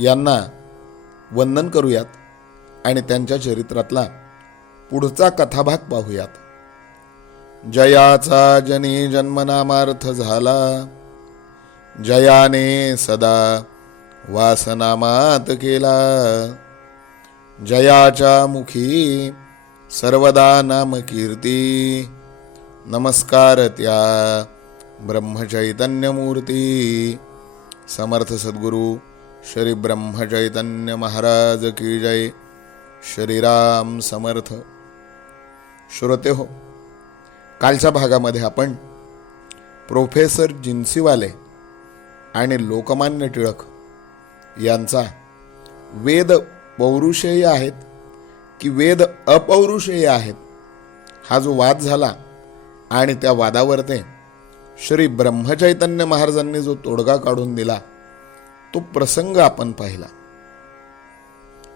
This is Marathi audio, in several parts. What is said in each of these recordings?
यांना वंदन करूयात आणि त्यांच्या चरित्रातला पुढचा कथाभाग पाहूयात. जयाचा जनी जन्मनामार्थ झाला. जयाने सदा वासनामात केला. जयाच्या मुखी सर्वदा नाम कीर्ती नमस्कार त्या ब्रह्मचैतन्यमूर्ती. समर्थ सद्गुरू श्री ब्रह्मचैतन्य महाराज की जय। श्रीराम समर्थ। श्रोते हो कालच्या भागामध्ये आपण प्रोफेसर जिन्सीवाले आणि लोकमान्य टिळक यांचा वेद पौरुषेय आहेत की वेद अपौरुषेय आहेत हा जो वाद झाला आणि त्या वादावर ते श्री ब्रह्मचैतन्य महाराजांनी जो तोडगा काढून दिला तो प्रसंग आपण पाहिला.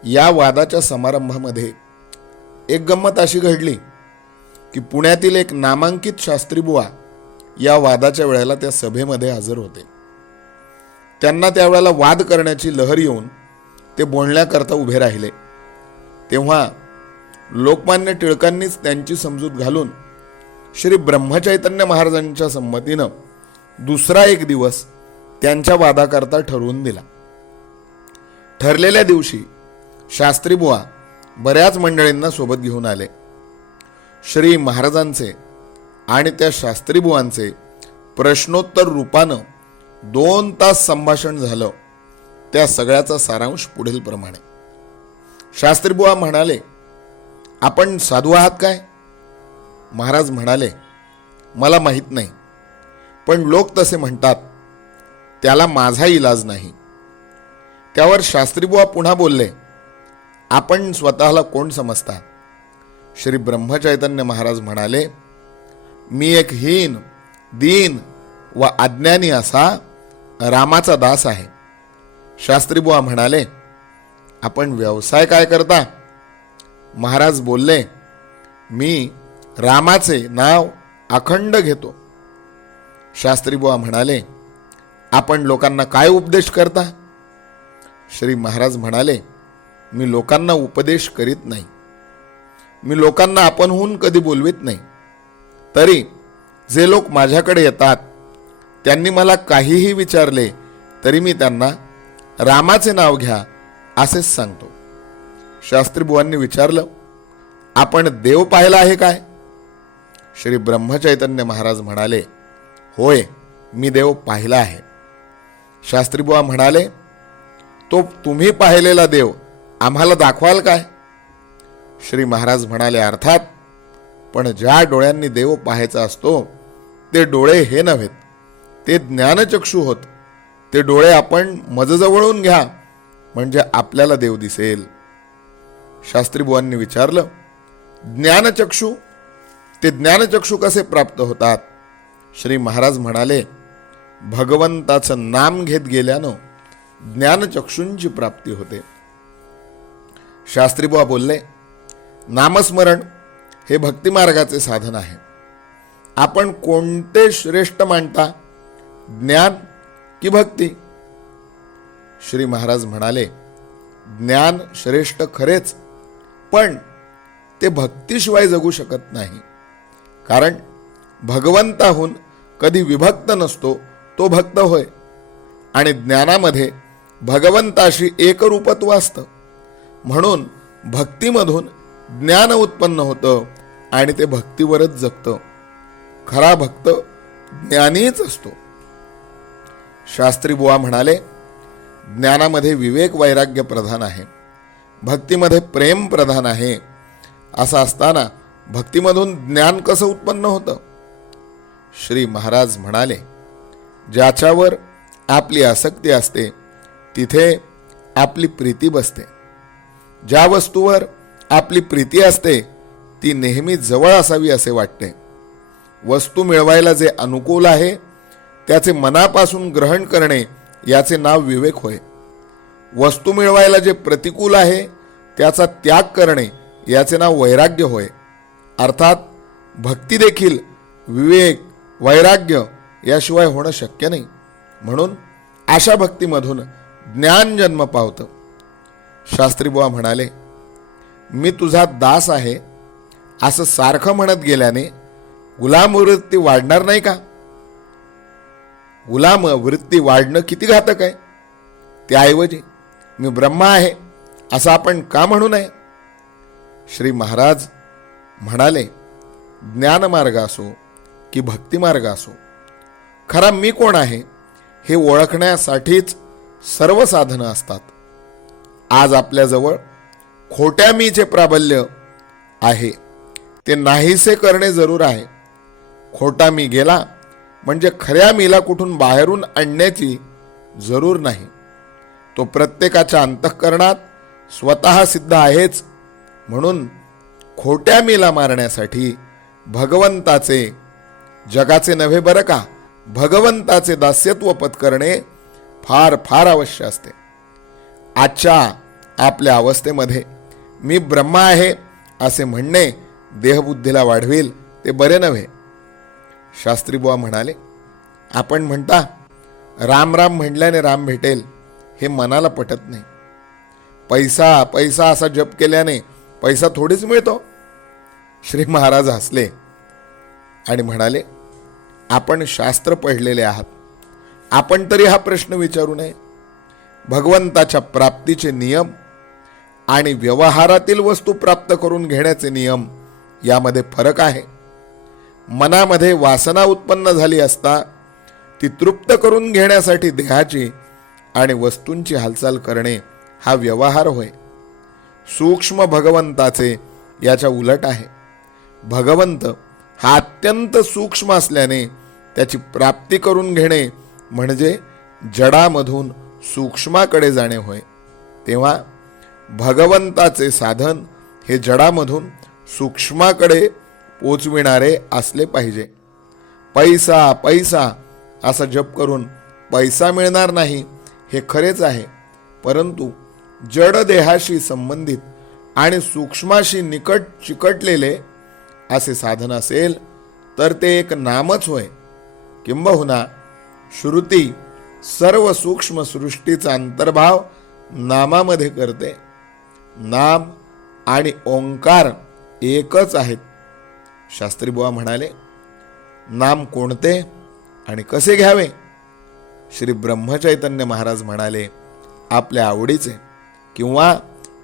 या वादाच्या समारंभामध्ये एक गंमत अशी घडली की पुण्यातील एक नामांकित शास्त्री बुवा या वादाच्या वेळेला त्या सभेमध्ये हजर होते. त्यांना त्यावेळेला वाद करण्याची लहर येऊन ते बोलण्याकरता उभे राहिले. तेव्हा लोकमान्य टिळकांनीच त्यांची समजूत घालून श्री ब्रह्मचैतन्य महाराजांच्या संमतीनं दुसरा एक दिवस त्यांच्या वादाकरता ठरवून दिला. ठरलेल्या दिवशी शास्त्रीबुवा बऱ्याच मंडळींना सोबत घेऊन आले. श्री महाराजांचे आणि त्या शास्त्री बुवांचे प्रश्नोत्तर रूपानं दोन तास संभाषण झालं त्या सगळ्याचा सारांश पुढील प्रमाणे. शास्त्रीबुवा म्हणाले आपण साधू आहात काय? महाराज म्हणाले मला माहीत नाही पण लोक तसे म्हणतात त्याला माझा इलाज नाही. त्यावर शास्त्रीबुवा पुन्हा बोलले आपण स्वतःला कोण समजता? श्री ब्रह्मचैतन्य महाराज म्हणाले मी एक हीन दीन व अज्ञानी असा रामाचा दास आहे. शास्त्रीबुवा म्हणाले आपण व्यवसाय काय करता? महाराज बोलले मी रामाचे नाव अखंड घेतो. शास्त्रीबुवा म्हणाले आपण लोकांना काय उपदेश करता? श्री महाराज म्हणाले मी लोकांना उपदेश करीत नाही. मी लोकांना आपणहून कधी बोलवीत नाही. तरी जे लोक माझ्याकडे येतात त्यांनी मला काहीही विचारले तरी मी त्यांना रामाचे नाव घ्या असेच सांगतो. शास्त्रीबुवांनी विचारलं आपण देव पाहिला आहे काय? श्री ब्रह्मचैतन्य महाराज म्हणाले होय मी देव पाहिला आहे. शास्त्रीबुवा म्हणाले तो तुम्ही पाहिलेला देव आम्हाला दाखवाल काय? श्री महाराज म्हणाले अर्थात पण ज्या डोळ्यांनी देव पाहायचा असतो ते डोळे हे नव्हेत. ते ज्ञानचक्षू होत. ते डोळे आपण मजजवळून घ्या म्हणजे आपल्याला देव दिसेल. शास्त्रीबुवांनी विचारलं ज्ञानचक्षू? ते ज्ञानचक्षू कसे प्राप्त होतात? श्री महाराज म्हणाले भगवंताचं नाम घेत गेल्यानं ज्ञानचक्षूंची प्राप्ती होते. शास्त्रीबुवा बोलले नामस्मरण हे भक्तिमार्गाचे साधन आहे. आपण कोणते श्रेष्ठ मानता ज्ञान की भक्ती? श्री महाराज म्हणाले ज्ञान श्रेष्ठ खरेच पण ते भक्तीशिवाय जगू शकत नाही. कारण भगवंताहून कधी विभक्त नसतो तो भक्त होय. आणि ज्ञानामध्ये भगवंताशी एकरूपत्व असतं. म्हणून भक्तीमधून ज्ञान उत्पन्न होतं आणि ते भक्तीवरच जगतं. खरा भक्त ज्ञानीच असतो. शास्त्री बुवा म्हणाले ज्ञानामध्ये विवेक वैराग्य प्रधान आहे. भक्तीमध्ये प्रेम प्रधान आहे. असं असताना भक्तीमधून ज्ञान कसं उत्पन्न होतं? श्री महाराज म्हणाले ज्याच्यावर आपली आसक्ती असते तिथे आपली प्रीती बसते. ज्या वस्तूवर आपली प्रीती असते ती नेहमी जवळ असावी असे वाटते. वस्तू मिळवायला जे अनुकूल आहे त्याचे मनापासून ग्रहण करणे याचे नाव विवेक होय. वस्तू मिळवायला जे प्रतिकूल आहे त्याचा त्याग करणे याचे नाव वैराग्य होय. अर्थात भक्ती देखील विवेक वैराग्य याशिवाय होणं शक्य नाही. म्हणून अशा भक्तीमधून ज्ञान जन्म पावतं. शास्त्री बुवा म्हणाले मी तुझा दास आहे. असं सारखं म्हणत गेल्याने गुलाम वृत्ती वाढणार नाही का? गुलाम वृत्ती वाढणं किती घातक आहे? त्याऐवजी मी ब्रह्मा आहे असं आपण का म्हणू नये? श्री महाराज म्हणाले ज्ञानमार्ग असो की भक्तिमार्ग असो खरा मी कोण आहे हे ओळखण्यासाठीच सर्व साधनं असतात. आज आपल्याजवळ खोट्या मीचे प्राबल्य आहे. ते नाहीसे करणे जरूर आहे. खोटा मी गेला म्हणजे खऱ्या मीला कुठून बाहेरून आणण्याची जरूर नाही. तो प्रत्येकाच्या अंतःकरणात स्वतः सिद्ध आहेच म्हणून खोट्या मीला मारण्यासाठी भगवंताचे जगाचे नव्हे बरं का? भगवंताचे दास्यत्व पत्करणे फार फार अवश्य असते. आजच्या आपल्या अवस्थेमध्ये मी ब्रह्मा आहे असे म्हणणे देहबुद्धीला वाढवेल ते बरे नव्हे. शास्त्री बुवा म्हणाले आपण म्हणता राम राम म्हणल्याने राम भेटेल हे मनाला पटत नाही. पैसा पैसा असा जप केल्याने पैसा थोडीच मिळतो. श्री महाराज हसले आणि म्हणाले आपण शास्त्र पडलेले आहात. आपण तरी हा प्रश्न विचारू नये. भगवंताच्या प्राप्तीचे नियम आणि व्यवहारातील वस्तू प्राप्त करून घेण्याचे नियम यामध्ये फरक आहे. मनामध्ये वासना उत्पन्न झाली असता ती तृप्त करून घेण्यासाठी देहाची आणि वस्तूंची हालचाल करणे हा व्यवहार होय. सूक्ष्म भगवंताचे याच्या उलट आहे. भगवंत हा अत्यंत सूक्ष्म असल्याने त्याची प्राप्ती करून घेणे म्हणजे जडामधून सूक्ष्माकडे जाणे होय. तेव्हा भगवंताचे साधन हे जडामधून सूक्ष्माकडे पोचविणारे असले पाहिजे. पैसा पैसा असा जप करून पैसा मिळणार नाही हे खरेच आहे. परंतु जड देहाशी संबंधित आणि सूक्ष्माशी निकट चिकटलेले असे साधन असेल तर ते एक नामच होय. किंबहुना श्रुती सर्व सूक्ष्म सृष्टीचा अंतर्भाव नामामध्ये करते. नाम आणि ओंकार एकच आहेत. शास्त्री बुवा म्हणाले नाम कोणते आणि कसे घ्यावे? श्री ब्रह्मचैतन्य महाराज म्हणाले आपल्या आवडीचे किंवा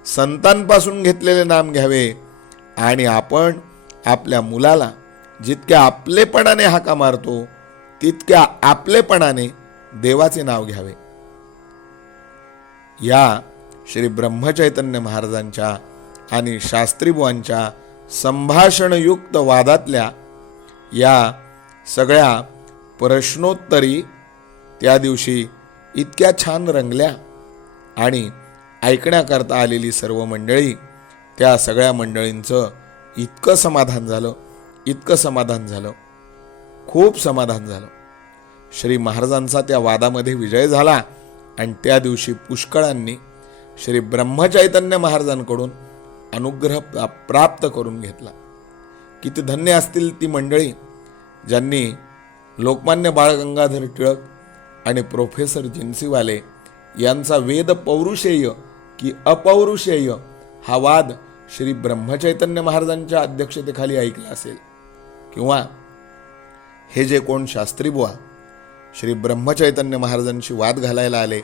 संतांपासून घेतलेले नाम घ्यावे आणि आपण आपल्या मुलाला जितक्या आपलेपणाने हाका मारतो तितक्या आपलेपणाने देवाचे नाव घ्यावे. या श्री ब्रह्मचैतन्य महाराजांच्या आणि शास्त्रीबुवांच्या संभाषणयुक्त वादातल्या या सगळ्या प्रश्नोत्तरी त्या दिवशी इतक्या छान रंगल्या आणि ऐकण्याकरता आलेली सर्व मंडळी त्या सगळ्या मंडळींचं इतकं समाधान झालं इतकं समाधान झालं. खूप समाधान झालं. श्री महाराजांचा त्या वादामध्ये विजय झाला आणि त्या दिवशी पुष्कळांनी श्री ब्रह्मचैतन्य महाराजांकडून अनुग्रह प्रा- प्राप्त करून घेतला. किती धन्य असतील ती मंडळी ज्यांनी लोकमान्य बाळगंगाधर टिळक आणि प्रोफेसर जिन्सीवाले यांचा वेद पौरुषेय की अपौरुषेय हा वाद श्री ब्रह्मचैतन्य महाराजांच्या अध्यक्षतेखाली ऐकला असेल. किंवा हे जे कोण शास्त्री बुवा श्री ब्रह्मचैतन्य महाराजांशी वाद घालायला आले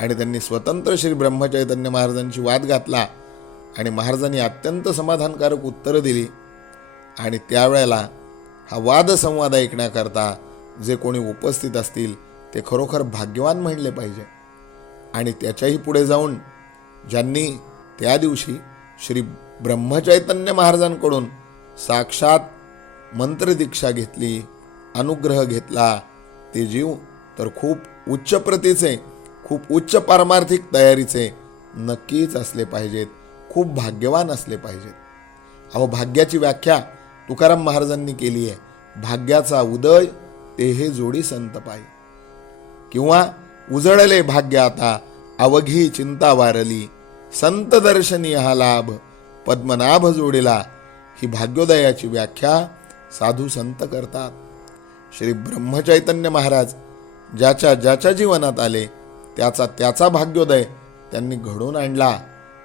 आणि त्यांनी स्वतंत्र श्री ब्रह्मचैतन्य महाराजांशी वाद घातला आणि महाराजांनी अत्यंत समाधानकारक उत्तरं दिली आणि त्यावेळेला हा वादसंवाद ऐकण्याकरता जे कोणी उपस्थित असतील ते खरोखर भाग्यवान म्हणले पाहिजे. आणि त्याच्याही पुढे जाऊन ज्यांनी त्या दिवशी श्री ब्रह्मचैतन्य महाराजांकडून साक्षात मंत्रदीक्षा घेतली अनुग्रह घेतला. ते जीव तर खूप उच्च प्रतीचे खूप उच्च पारमार्थिक तयारीचे नक्कीच असले पाहिजेत. खूप भाग्यवान असले पाहिजेत. अहो भाग्याची व्याख्या तुकाराम महाराजांनी केली आहे. भाग्याचा उदय ते हे जोडी संत पायी. किंवा उजळले भाग्य आता अवघी चिंता वारली. संत दर्शनी हा लाभ पद्मनाभ जोडीला. ही भाग्योदयाची व्याख्या साधू संत करतात. श्री ब्रह्मचैतन्य महाराज ज्याच्या ज्याच्या जीवनात आले त्याचा त्याचा भाग्योदय त्यांनी घडवून आणला.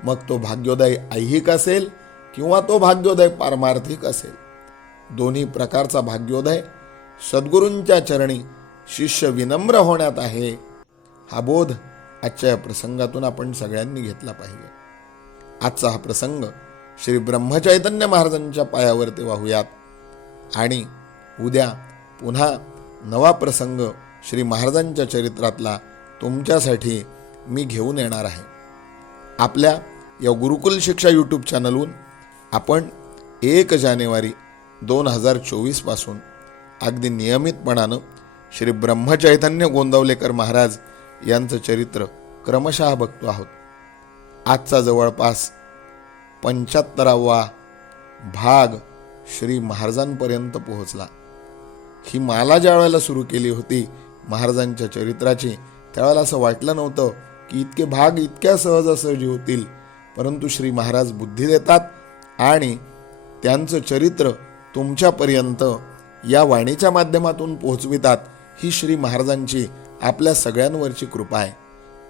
मग तो भाग्योदय ऐहिक असेल किंवा तो भाग्योदय पारमार्थिक असेल? दोन्ही प्रकारचा भाग्योदय सद्गुरूंच्या चरणी शिष्य विनम्र होण्यात आहे. हा बोध आजच्या या प्रसंगातून आपण सगळ्यांनी घेतला पाहिजे. आजचा हा प्रसंग श्री ब्रह्मचैतन्य महाराजांच्या पायावरती वाहूयात. आणि उद्या पुन्हा नवा प्रसंग श्री महाराजांच्या चरित्रातला तुमच्यासाठी मी घेऊन येणार आहे. आपल्या या गुरुकुल शिक्षा यूट्यूब चॅनलहून आपण एक जानेवारी दोन हजार चोवीसपासून अगदी नियमितपणानं श्री ब्रह्मचैतन्य गोंदवलेकर महाराज यांचं चरित्र क्रमशः बघतो आहोत. आजचा जवळपास पंच्याहत्तरावा भाग श्री महाराजांपर्यंत पोहोचला. ही माला ज्या वेळेला सुरू केली होती महाराजांच्या चरित्राची त्यावेळेला असं वाटलं नव्हतं की इतके भाग इतक्या सहजासहजी होतील. परंतु श्री महाराज बुद्धी देतात आणि त्यांचं चरित्र तुमच्यापर्यंत या वाणीच्या माध्यमातून पोहोचवितात ही श्री महाराजांची आपल्या सगळ्यांवरची कृपा आहे.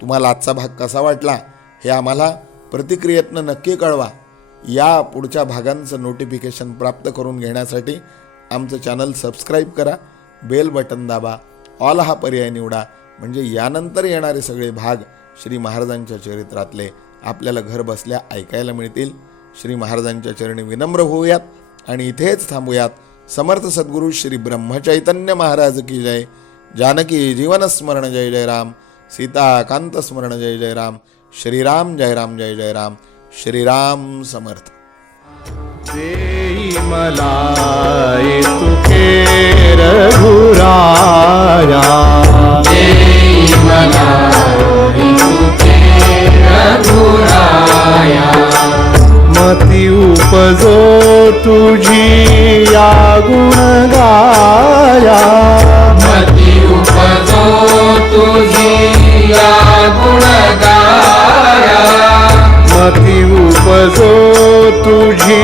तुम्हाला आजचा भाग कसा वाटला हे आम्हाला प्रतिक्रियेतनं नक्की कळवा. या पुढच्या भागांचं नोटिफिकेशन प्राप्त करून घेण्यासाठी आमचं चॅनल सबस्क्राईब करा बेल बटन दाबा ऑल हा पर्याय निवडा. म्हणजे यानंतर येणारे सगळे भाग श्री महाराजांच्या चरित्रातले आपल्याला घर बसल्या ऐकायला मिळतील. श्री महाराजांच्या चरणी विनम्र होऊयात आणि इथेच थांबूयात. समर्थ सद्गुरू श्री ब्रह्मचैतन्य महाराज की जय. जानकी जीवन स्मरण जय जय राम. सीताकांत स्मरण जय जय राम. श्रीराम जय राम जय जय राम. श्रीराम समर्थ. देई मला तुके रघुराया। मती उपजो तुझी या गुण गाया। मती उपजो तुझी या गुणगाया मती उपजो तुझी